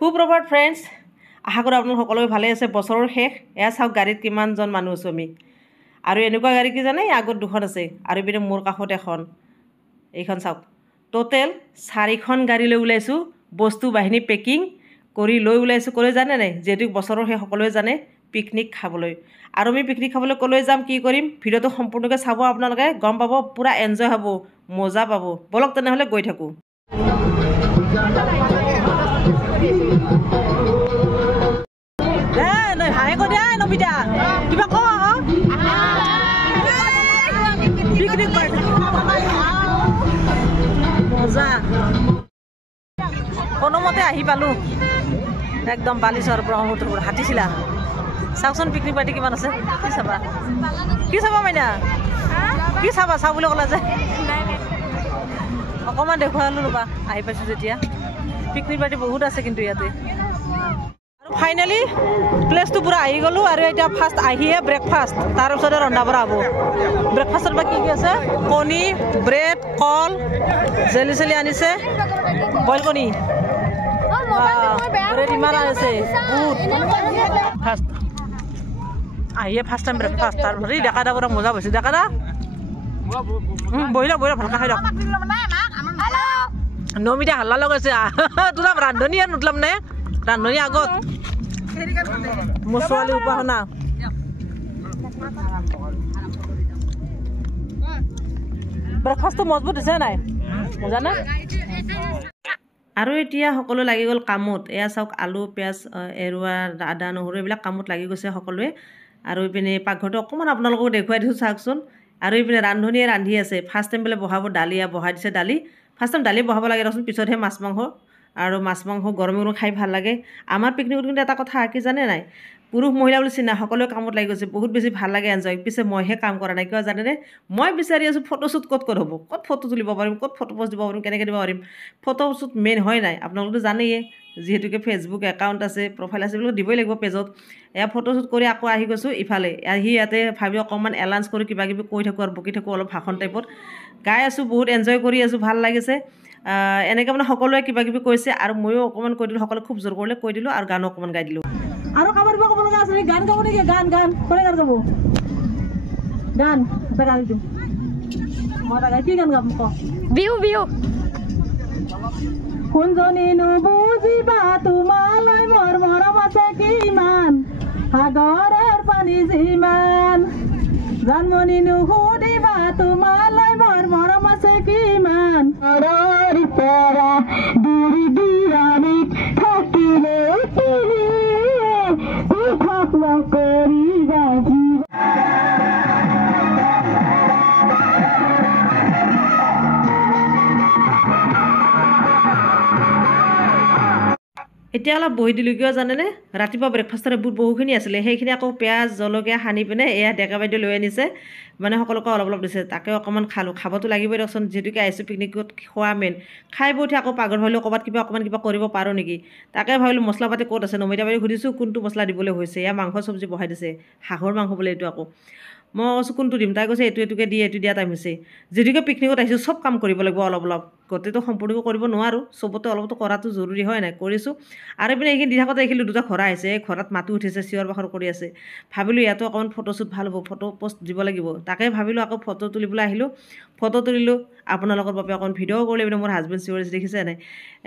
সুপ্ৰভাত friends, আশা কৰোঁ আপোনালোক সকলোৱে ভালে আছে। বছৰৰ শেষ, এয়া চাওক গাড়ীত কিমানজন মানুহ আছোঁ আমি। আৰু এনেকুৱা গাড়ী কি জানে, আগত দুখন আছে আৰু ইপিনে মোৰ কাষত এখন, এইখন চাওক। টোটেল 4খন গাড়ী লৈ ওলাইছোঁ, বস্তু বাহিনী পেকিং কৰি লৈ ওলাইছোঁ। ক'লৈ জানে নাই? যিহেতু বছৰৰ শেষ সকলোৱে জানে, পিকনিক খাবলৈ। আৰু আমি পিকনিক খাবলৈ ক'লৈ যাম, কি কৰিম, ভিডিঅ'টো সম্পূৰ্ণকৈ চাব। আপোনালোকে গম পাব, পূৰা এনজয় হ'ব, মজা পাব। বলক তেনেহ'লে গৈ থাকোঁ। হাই কৈ দিয়া নবিতা, কিবা কওঁ আকৌ। পিকনিক মজা, কোনোমতে আহি পালোঁ একদম বালিচৰ ব্ৰহ্মপুত্ৰৰ পৰা। হাতীছিলা চাওকচোন, পিকনিক পাৰ্টি কিমান আছে। কি চাবা, কি চাবা মাইনা, কি চাবা? চাওঁ বুলি ক'লা যে অকণমান দেখুৱালোঁ ৰ'বা। আহি পাইছোঁ যেতিয়া, পিকনিক পাৰ্টি বহুত আছে কিন্তু ইয়াতে। আৰু ফাইনেলি প্লেচটো পূৰা আহি গ'লোঁ। আৰু এতিয়া ফাৰ্ষ্ট আহিয়ে ব্ৰেকফাষ্ট, তাৰপিছতে ৰন্ধা বঢ়া হ'ব। ব্ৰেকফাষ্টত বা কি কি আছে? কণী, ব্ৰেড, কল, জেলি চেলি আনিছে, বইল কণী, ব্ৰেড ইমান আছে বহুত। ফাৰ্ষ্ট আহিয়ে ফাৰ্ষ্ট টাইম ব্ৰেকফাষ্ট। তাৰপিছত ডেকা দা পূৰা মজা পাইছোঁ। ডেকা দা বহিলা বহিলা, ভালকৈ খাই দিয়ক। নমিতা হাল্লা লগাইছে, তোলাম ৰান্ধনী আৰু নুতলাম নে ৰান্ধনী আগত। মোৰ ছোৱালী উপাসনা ব্ৰেকফাষ্টটো মজবুত হৈছে নাই জানে। আৰু এতিয়া সকলো লাগি গ'ল কামত। এয়া চাওক, আলু পিঁয়াজ এৰুৱা, আদা নহৰু এইবিলাক কামত লাগি গৈছে সকলোৱে। আৰু ইপিনে পাকঘৰটো অকণমান আপোনালোকক দেখুৱাই দিছোঁ চাওকচোন। আৰু ইপিনে ৰান্ধনীয়ে ৰান্ধি আছে। ফাৰ্ষ্ট টাইম বোলে বহাব দালি, বহাই দিছে দালি। ফাৰ্ষ্ট টাইম দালি বহাব লাগে ৰচোন, পিছতহে মাছ মাংস। আৰু মাছ মাংস গৰমে গৰমে খাই ভাল লাগে। আমাৰ পিকনিকত কিন্তু এটা কথা কি জানে নাই, পুৰুষ মহিলা বুলি চিনা, সকলোৱে কামত লাগি গৈছে। বহুত বেছি ভাল লাগে, এনজয়। পিছে মইহে কাম কৰা নাই, কিয় জানেনে? মই বিচাৰি আছোঁ ফটোশ্বুট ক'ত হ'ব, ক'ত ফটো তুলিব পাৰিম, ক'ত ফটো প'ষ্ট দিব পাৰিম, কেনেকৈ দিব পাৰিম। ফটোশ্বুট মেইন হয় নাই, আপোনালোকেতো জানেই। যিহেতুকে ফেচবুক একাউণ্ট আছে, প্ৰফাইল আছে, এইবিলাক দিবই লাগিব পেজত। এয়া ফটোশ্বুট কৰি আকৌ আহি গৈছোঁ ইফালে। আহি ইয়াতে ভাবি অকণমান এলাউন্স কৰি কিবা কিবি কৈ থাকোঁ আৰু বকি থাকোঁ, অলপ ভাষণ টাইপত গাই আছোঁ। বহুত এনজয় কৰি আছোঁ, ভাল লাগিছে। এনেকৈ মানে সকলোৱে কিবা কিবি কৈছে আৰু ময়ো অকণমান কৈ দিলোঁ। সকলোৱে খুব জোৰ কৰিলে কৈ দিলোঁ আৰু গানো অকণমান গাই দিলোঁ। আৰু কাৰোবাৰ কিবা ক'ব লগা আছে নেকি? গান গাব নেকি? গান গান কোনে গান গাব? গান এটা গান দিওঁ মই। এটা গাই কি গান গাম ক? বিহু বিহু। কোনজনী নুবুজিবা তোমালৈ মোৰ মৰম আছে কিমান, সাগৰৰ পানী যিমান। জানমণি নুসুধিবা তোমালৈ মোৰ মৰম আছে কিমান। পৰা দূৰণিত থাকিলে এতিয়া অলপ বহি দিলোঁ। কিয় জানেনে? ৰাতিপুৱা ব্ৰেকফাষ্টৰ বুট বহুখিনি আছিলে, সেইখিনি আকৌ পিঁয়াজ জলকীয়া সানি পিনে এয়া ডেকা বাইদেউ লৈ আনিছে, মানে সকলোকে অলপ অলপ দিছে। তাকে অকণমান খালোঁ, খাবতো লাগিবই দিয়কচোন, যিহেতুকে আহিছোঁ পিকনিকত। খোৱা মেইন। খাই বৈ উঠি আকৌ পাগল ভাবিলোঁ ক'ৰবাত অকণমান কিবা কৰিব পাৰোঁ নেকি। তাকে ভাবিলোঁ মছলা পাতি ক'ত আছে। নমিতা বাইদেউ সুধিছোঁ কোনটো মছলা দিবলৈ হৈছে। এয়া মাংস চব্জি বহাই দিছে, হাঁহৰ মাংস বোলে এইটো আকৌ। মই কৈছোঁ কোনটো দিম, তাই কৈছে এইটোকে দিয়ে, এইটো দিয়া টাইম হৈছে। যিহেতুকে পিকনিকত আহিছোঁ, চব কাম কৰিব লাগিব অলপ অলপ, গোটেইটো সম্পূৰ্ণকৈ কৰিব নোৱাৰোঁ। চবতে অলপতো কৰাটো জৰুৰী হয় নাই, কৰিছোঁ। আৰু এইপিনে এইখিনি দি থাকোঁতে দেখিলোঁ দুটা ঘোঁৰা আহিছে। এই ঘোঁৰাত মাতো উঠিছে, চিঞৰ বাখৰ কৰি আছে। ভাবিলোঁ ইয়াতো অকণমান ফটোশ্বুট ভাল হ'ব, ফটো প'ষ্ট দিব লাগিব। তাকে ভাবিলোঁ আকৌ ফটো তুলিবলৈ আহিলোঁ, ফটো তুলিলোঁ আপোনালোকৰ বাবে, অকণ ভিডিঅ' কৰিলে। মানে মোৰ হাজবেণ্ড চিঞৰিছে, দেখিছে নাই?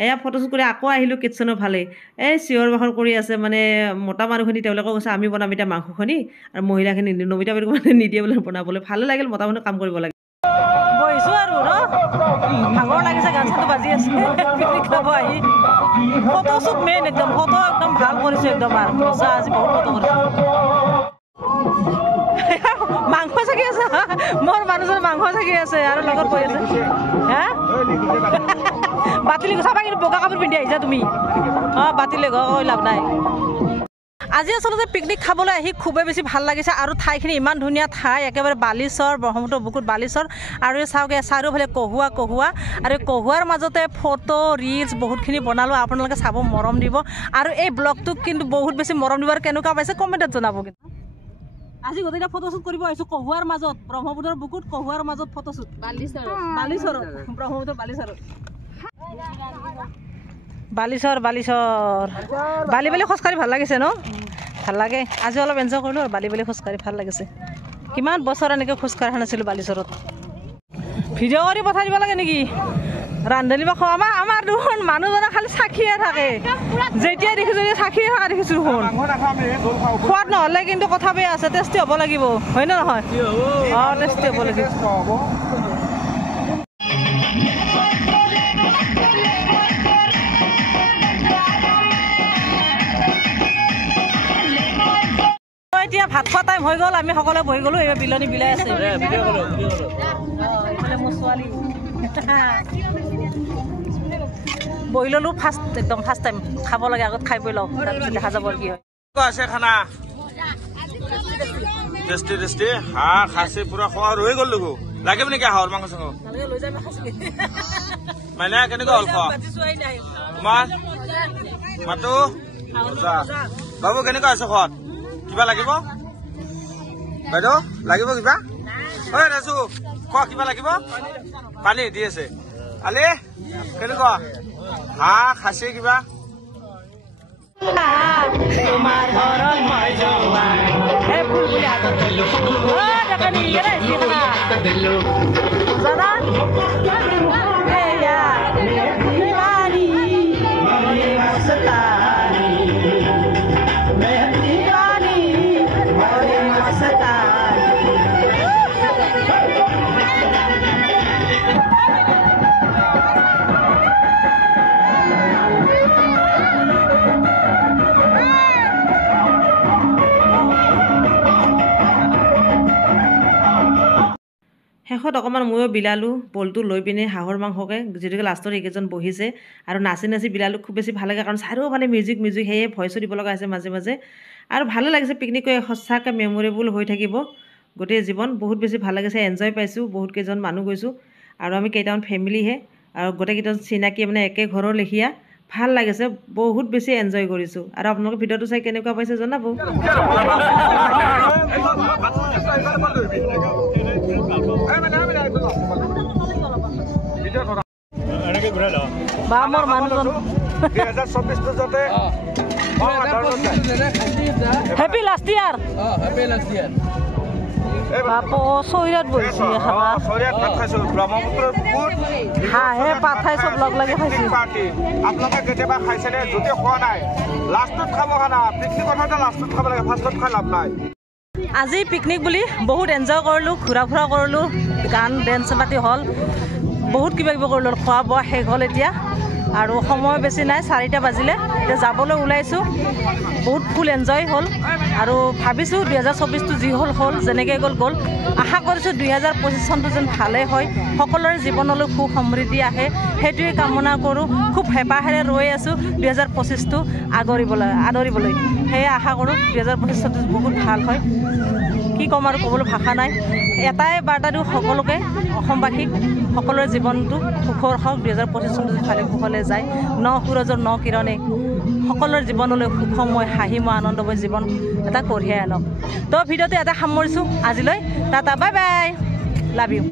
এয়া ফটোশ্বুট কৰি আকৌ আহিলোঁ কিটচেনৰ ফালে। এই চিঞৰ বাখৰ কৰি আছে, মানে মতা মানুহখিনি তেওঁলোকে কৈছে আমি বনাম এতিয়া মাংসখিনি, আৰু মহিলাখিনি নমিতা বাইদেউ মানে নিদিয়ে বোলে বনাবলৈ। ভালো লাগিল, মতা মানুহ কাম কৰিব লাগে। বহিছোঁ আৰু ন, ভাগৰ লাগিছে, গান চানটো বাজি আছে। পিকনিক খাব আহি ফটোশ্বুট মেইন, একদম ফটো একদম ভাল কৰিছোঁ একদম। আৰু মজা, আজি বহুত ফটো কৰিছোঁ। মাংস চাকি আছে, মোৰ মানুহজন মাংস চাকি আছে আৰু লগত বহি আছে। হা বাতিলি চাবা, কিন্তু বগা কাপোৰ পিন্ধি আহিছা তুমি। বাতিলে কৈ লাভ নাই। আজি আচলতে পিকনিক খাবলৈ আহি খুবেই বেছি ভাল লাগিছে। আৰু ঠাইখিনি ইমান ধুনীয়া ঠাই, একেবাৰে বালিচৰ, ব্ৰহ্মপুত্ৰ বুকুত বালিচৰ। আৰু এই চাওক, চাৰিওফালে কহুৱা কহুৱা, আৰু এই কহুৱাৰ মাজতে ফটো ৰিলচ বহুতখিনি বনালোঁ। আপোনালোকে চাব, মৰম দিব। আৰু এই ব্লগটোক কিন্তু বহুত বেছি মৰম দিব। আৰু কেনেকুৱা পাইছে কমেণ্টত জনাব। কিন্তু আজি গোটেইটা ফটোশ্বুট কৰিব আহিছোঁ কহুৱাৰ মাজত, ব্ৰহ্মপুত্ৰৰ বুকুত কহুৱাৰ মাজত ফটোশ্বুট। বালিচৰত ব্ৰহ্মপুত্ৰ বালিচৰত বালিচৰ বালি বালি খোজকাঢ়ি ভাল লাগিছে ন ভাল লাগে আজি অলপ এনজয় কৰিলোঁ আৰু বালি বালি খোজকাঢ়ি ভাল লাগিছে কিমান বছৰ এনেকৈ খোজকাঢ়া নাছিলোঁ বালিচৰত ভিডিঅ' কৰি পঠাই দিব লাগে নেকি ৰান্ধনি বা খোৱা আমাৰ দেখোন মানুহজনে খালি চাখিয়ে থাকে যেতিয়াই দেখিছোঁ চাখিয়ে থকা দেখিছোঁ দেখোন সোৱাদ নহ'লে কিন্তু কথা বেয়া আছে টেষ্টি হ'ব লাগিব হয় নে নহয় অঁ টেষ্টি হ'ব লাগিব এতিয়া ভাত খোৱা টাইম হৈ গ'ল আমি সকলোৱে বহি গ'লোঁ এইবাৰ বিলনী বিলাই আছে বহি ল'লোঁ একদম ফাৰ্ষ্ট টাইম খাব লাগে আগত খাই বৈ লওঁ তাৰপিছত দেখা যাব কি হয় আছে খানা টেষ্টি টেষ্টি হাঁহ খাচী পুৰা খোৱা ৰৈ গ'ল দেখো লাগিব নেকি হাঁহৰ মাংস চাংস মানে কেনেকুৱা হ'ল খোৱা তোমাৰ মাতো বাবু কেনেকুৱা আছে খোৱাত কিবা লাগিব বাইদেউ লাগিব কিবা ঐ ৰাজু খোৱা কিবা লাগিব পানী দি আছে আলি কেনেকুৱা হাঁহ খাচী কিবা তোমাৰ ঘৰত মই যোৱা হে ফুল বুলি আগত দিলো অ টাকা নিয়ে ৰে সিখনা দাদা এয়া দিৱানী মস্তানী মে দিৱানী মস্তানী শেষত অকণমান ময়ো বিলালোঁ বলটো লৈ পিনে হাঁহৰ মাংসকে যিহেতুকে লাষ্টত এইকেইজন বহিছে আৰু নাচি নাচি বিলালোঁ খুব বেছি ভাল লাগে কাৰণ চাৰিওফালে মিউজিক সেয়ে ভইচো দিব লগা হৈছে মাজে মাজে আৰু ভালো লাগিছে পিকনিক কৰি সঁচাকৈ মেমৰেবল হৈ থাকিব গোটেই জীৱন বহুত বেছি ভাল লাগিছে এনজয় পাইছোঁ বহুত কেইজন মানুহ গৈছোঁ আৰু আমি কেইটামান ফেমিলিহে আৰু গোটেইকেইজন চিনাকি মানে একে ঘৰৰ লেখীয়া ভাল লাগিছে বহুত বেছি এনজয় কৰিছোঁ আৰু আপোনালোকৰ ভিডিঅ'টো চাই কেনেকুৱা পাইছে জনাব বা মোৰ মানুহজন হেপী লাষ্ট ইয়াৰ বাপু চৈৰাত বহিছে হাঁহে পাঠাই চব লগ লাগি খাইছে আপোনালোকে কেতিয়াবা খাইছেনে যদি খোৱা নাই লাষ্টত খাব খানা পিকনিক কথাতে লাষ্টত খাব লাগে ফাৰ্ষ্টত খাই লাভ নাই আজি পিকনিক বুলি বহুত এনজয় কৰিলোঁ ঘূৰা ফুৰা কৰিলোঁ গান ডেন্স পাতি হ'ল বহুত কিবা কিবি কৰিলোঁ খোৱা বোৱা শেষ হ'ল এতিয়া আৰু সময় বেছি নাই 4টা বাজিলে এতিয়া যাবলৈ ওলাইছোঁ বহুত ফুল এনজয় হ'ল আৰু ভাবিছোঁ 2024টো যি হ'ল যেনেকৈ গ'ল আশা কৰিছোঁ 2025 চনটো যেন ভালেই হয় সকলোৰে জীৱনলৈ সুখ সমৃদ্ধি আহে সেইটোৱে কামনা কৰোঁ খুব হেঁপাহেৰে ৰৈ আছোঁ 2025টো আদৰিবলৈ সেয়ে আশা কৰোঁ 2025 চনটো বহুত ভাল হয় কি ক'ম আৰু ক'বলৈ ভাষা নাই এটাই বাৰ্তা দিওঁ সকলোকে অসমবাসীক সকলোৰে জীৱনটো সুখৰ হওক 2025 চনটো ভালে কুশলে যায় ন সূৰজৰ ন কিৰণে সকলোৰে জীৱনলৈ সুখময় হাঁহিময় আনন্দময় জীৱন এটা কঢ়িয়াই আনক তো ভিডিঅ'টো এটা সামৰিছোঁ আজিলৈ tata bye bye love you